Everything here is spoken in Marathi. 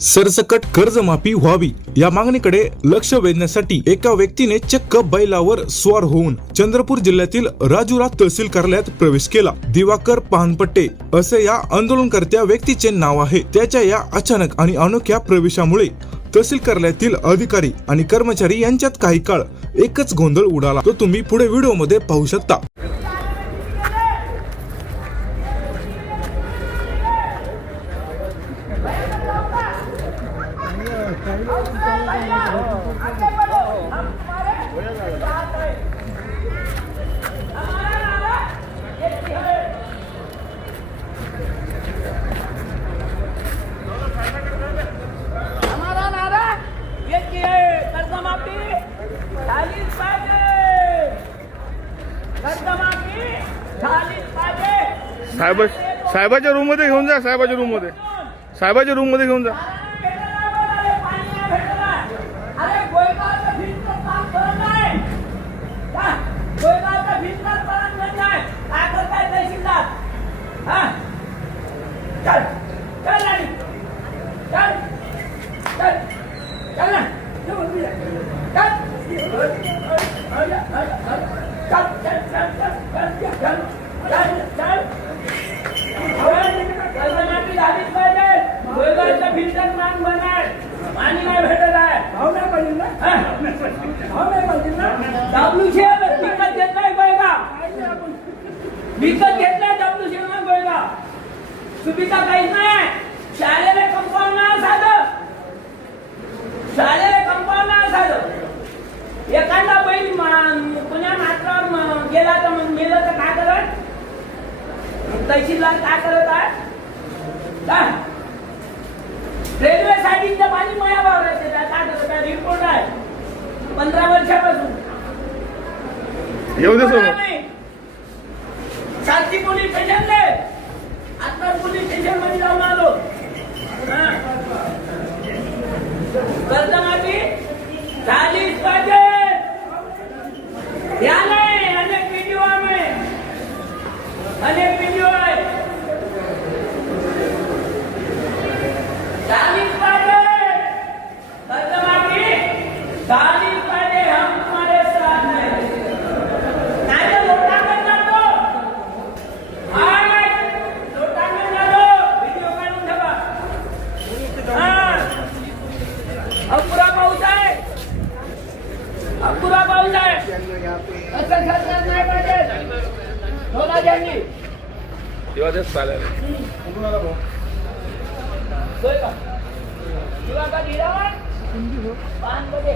सरसकट कर्जमाफी व्हावी या मागणीकडे लक्ष वेधण्यासाठी एका व्यक्तीने चक्क बैलावर स्वार होऊन चंद्रपूर जिल्ह्यातील राजुरा तहसील कार्यालयात प्रवेश केला। दिवाकर पानपट्टे असे या आंदोलनकर्त्या व्यक्तीचे नाव आहे। त्याच्या या अचानक आणि अनोख्या प्रवेशामुळे तहसील कार्यालयातील अधिकारी आणि कर्मचारी यांच्यात काही काळ एकच गोंधळ उडाला, तो तुम्ही पुढे व्हिडिओ मध्ये पाहू शकता। हमारा नारा ये की है, कर्जमाफी झालीच पाहिजे, कर्जमाफी झालीच पाहिजे। साहेबाच्या रूम मध्ये घेऊन जा, साहेबाच्या रूम मध्ये घेऊन जा। अरे गोयगावचं भिंतच काम करत नाही का? गोयगावचं भिंतच परत नाही, काय करताय तहसीलदार? हा चल चल राणी, चल चल चल ना, चल कर्जमाफी झालीच पाहिजे। गोयगावचं भिंतच मान बनाय, पाणी नाही भेटत आहे। भाव नाही पाहिजे ना, भाव नाही पाहिजे ना। WCL विकत घेत नाही गोयगाव, विकत घेत नाही WCL ना गोयगाव। सुविधा काहीच नाही, शाळेला कंपाऊंड नाही साधं, शाळेला कंपाऊंड नाही साधं। एखादा बैल पुण्या मात्रावर गेला तर मग मेलं तर काय करत? तहसीलदार काय करत आहे? रेल्वे साठीचं पाणी मया वावरायचं, काय करत आहे? रिपोर्ट आहे 15 वर्षापासून। येऊ दे सोबत। सातची पोलीस स्टेशनले, आता पोलीस स्टेशन मध्ये जाऊन आलो। कर्जमाफी झालीच पाहिजे। या नाही, अनेक व्हिडिओ आहे, अनेक व्हिडिओ आहे। झालीच पाहिजे, कर्जमाफी झालीच पाहिजे। हम तुम्हारे साथ हैं, नाही तर लोटांगण जातो, लोटांगण जातो। व्हिडिओ काढून ठेवा। अपुरा पाऊस आहे, अपुरा पाऊस आहे, असं सरकार नाही पाहिजे। बोला ज्यांनी दिवाळीच चालेल। दिवा का दिवा पान मध्ये